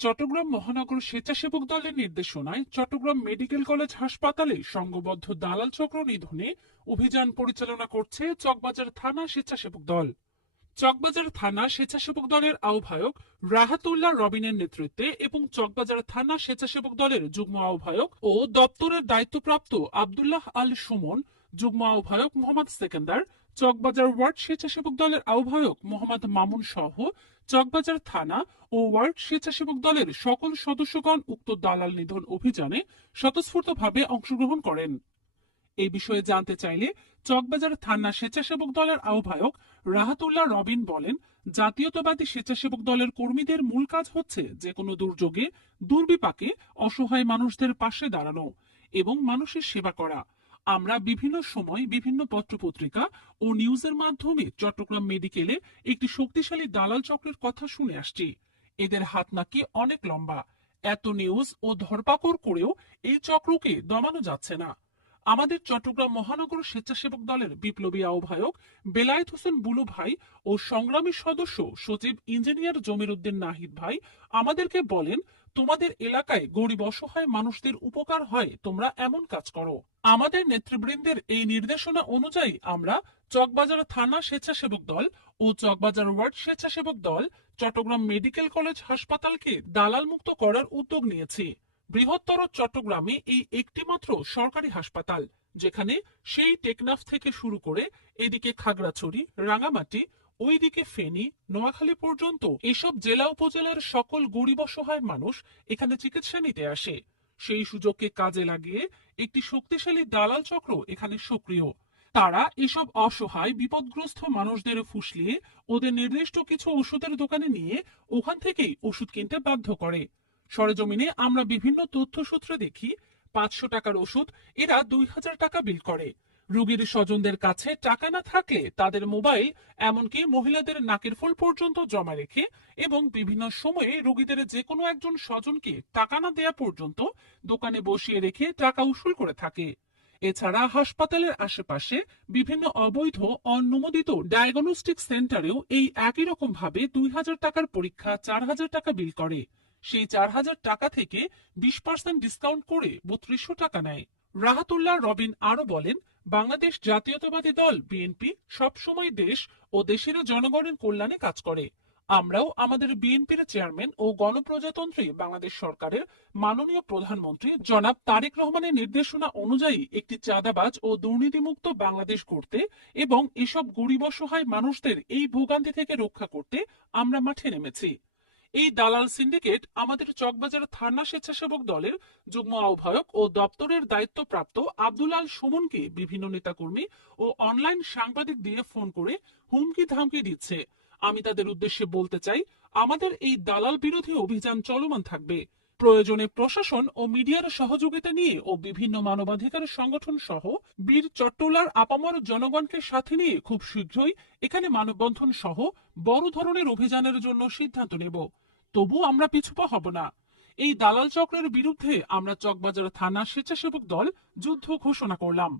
চট্টগ্রাম মহানগর স্বেচ্ছাসেবক দলের নির্দেশনায় চট্টগ্রাম মেডিকেল কলেজ হাসপাতালে সংঘবদ্ধ দালাল চক্র নিধনে অভিযান পরিচালনা করছে চকবাজার থানা স্বেচ্ছাসেবক দল। চকবাজার থানা স্বেচ্ছাসেবক দলের আহ্বায়ক রাহাতুল্লাহ রবিনের নেতৃত্বে এবং চকবাজার থানা স্বেচ্ছাসেবক দলের যুগ্ম আহ্বায়ক ও দপ্তরের দায়িত্বপ্রাপ্ত আব্দুল্লাহ আল সুমন, যুগ্ম আহ্বায়ক মোহাম্মদ সেকেন্দার, চকবাজার ওয়ার্ড স্বেচ্ছাসেবক দলের আহ্বায়ক মোহাম্মদ মামুন সহ চকবাজার থানা ও ওয়ার্ড স্বেচ্ছাসেবক দলের সকল সদস্যগণ উক্ত দালাল নিধন অভিযানে স্বতঃস্ফূর্তভাবে অংশগ্রহণ করেন। এই বিষয়ে জানতে চাইলে চকবাজার থানা স্বেচ্ছাসেবক দলের আহ্বায়ক রাহাতুল্লাহ রবিন বলেন, জাতীয়তাবাদী স্বেচ্ছাসেবক দলের কর্মীদের মূল কাজ হচ্ছে যে কোনো দুর্যোগে, দুর্বিপাকে অসহায় মানুষদের পাশে দাঁড়ানো এবং মানুষের সেবা করা। আমরা বিভিন্ন সময় বিভিন্ন পত্রপত্রিকা ও নিউজের মাধ্যমে চট্টগ্রাম মেডিকেলে একটি শক্তিশালী দালাল চক্রের কথা শুনে আসছি। এদের হাত নাকি অনেক লম্বা। এত নিউজ ও ধরপাকড় করেও এই চক্রকে দমানো যাচ্ছে না। আমাদের চট্টগ্রাম মহানগর স্বেচ্ছাসেবক দলের বিপ্লবী আহ্বায়ক বেলায়েত হোসেন বুলু ভাই ও সংগ্রামী সদস্য সচিব ইঞ্জিনিয়ার জমির উদ্দিন নাহিদ ভাই আমাদেরকে বলেন, তোমাদের এলাকায় গরিব অসহায় মানুষদের উপকার হয়, তোমরা এমন কাজ করো। আমাদের নেতৃবৃন্দের এই নির্দেশনা অনুযায়ী আমরা চকবাজার থানা স্বেচ্ছাসেবক দল ও চকবাজার ওয়ার্ড স্বেচ্ছাসেবক দল চট্টগ্রাম মেডিকেল কলেজ হাসপাতালকে দালাল মুক্ত করার উদ্যোগ নিয়েছি। বৃহত্তর চট্টগ্রামে এই একটিমাত্র সরকারি হাসপাতাল, যেখানে সেই টেকনাফ থেকে শুরু করে এদিকে খাগড়াছড়ি, রাঙামাটি, ওইদিকে ফেনী, নোয়াখালী পর্যন্ত এসব জেলা উপজেলার সকল গরিব অসহায় মানুষ এখানে চিকিৎসা নিতে আসে। সেই সুযোগকে কাজে লাগিয়ে একটি শক্তিশালী দালাল চক্র এখানে সক্রিয়। তারা এসব অসহায় বিপদগ্রস্ত মানুষদের ফুসলিয়ে ওদের নির্দিষ্ট কিছু ওষুধের দোকানে নিয়ে ওখান থেকেই ওষুধ কিনতে বাধ্য করে। সরেজমিনে আমরা বিভিন্ন তথ্যসূত্রে দেখি, 500 টাকার ওষুধ এরা 2000 টাকা বিল করে। রোগীর স্বজনদের কাছে টাকা না থাকলে তাদের মোবাইল, এমনকি মহিলাদের নাকের ফুল পর্যন্ত জমা রেখে এবং বিভিন্ন সময়ে রোগীদের যে কোনো একজন স্বজনকে টাকা না দেয়া পর্যন্ত দোকানে বসিয়ে রেখে টাকা উসুল করে থাকে। এছাড়া হাসপাতালের আশেপাশে বিভিন্ন অবৈধ অনুমোদিত ডায়াগনস্টিক সেন্টারেও এই একই রকম ভাবে 2000 টাকার পরীক্ষা 4000 টাকা বিল করে। সেই 4000 টাকা থেকে 20% ডিসকাউন্ট করে 3200 টাকা নেয়। রাহাতুল্লাহ রবিন আরো বলেন, বাংলাদেশ জাতীয়তাবাদী দল বিএনপি সবসময় দেশ ও দেশের জনগণের কল্যাণে কাজ করে। আমরাও আমাদের বিএনপির চেয়ারম্যান ও গণপ্রজাতন্ত্রী বাংলাদেশ সরকারের মাননীয় প্রধানমন্ত্রী জনাব তারেক রহমানের নির্দেশনা অনুযায়ী একটি চাঁদাবাজ ও দুর্নীতিমুক্ত বাংলাদেশ গড়তে এবং এসব গরিব অসহায় মানুষদের এই ভোগান্তি থেকে রক্ষা করতে আমরা মাঠে নেমেছি। এই দালাল সিন্ডিকেট আমাদের চকবাজার থানা স্বেচ্ছাসেবক দলের যুগ্ম আহ্বায়ক ও দপ্তরের দায়িত্বপ্রাপ্ত আব্দুল আল সুমনকে বিভিন্ন নেতাকর্মী ও অনলাইন সাংবাদিক দিয়ে ফোন করে হুমকি ধামকি দিচ্ছে। আমি তাদের উদ্দেশ্যে বলতে চাই, আমাদের এই দালাল বিরোধী অভিযান চলমান থাকবে। প্রয়োজনে প্রশাসন ও মিডিয়ার সহযোগিতা নিয়ে ও বিভিন্ন মানবাধিকার সংগঠন সহ বীর চট্টলার আপামর জনগণকে সাথে নিয়ে খুব শীঘ্রই এখানে মানববন্ধন সহ বড় ধরনের অভিযানের জন্য সিদ্ধান্ত নেব। তবু আমরা পিছুপা হব না। এই দালাল চক্রের বিরুদ্ধে আমরা চকবাজার থানা স্বেচ্ছাসেবক দল যুদ্ধ ঘোষণা করলাম।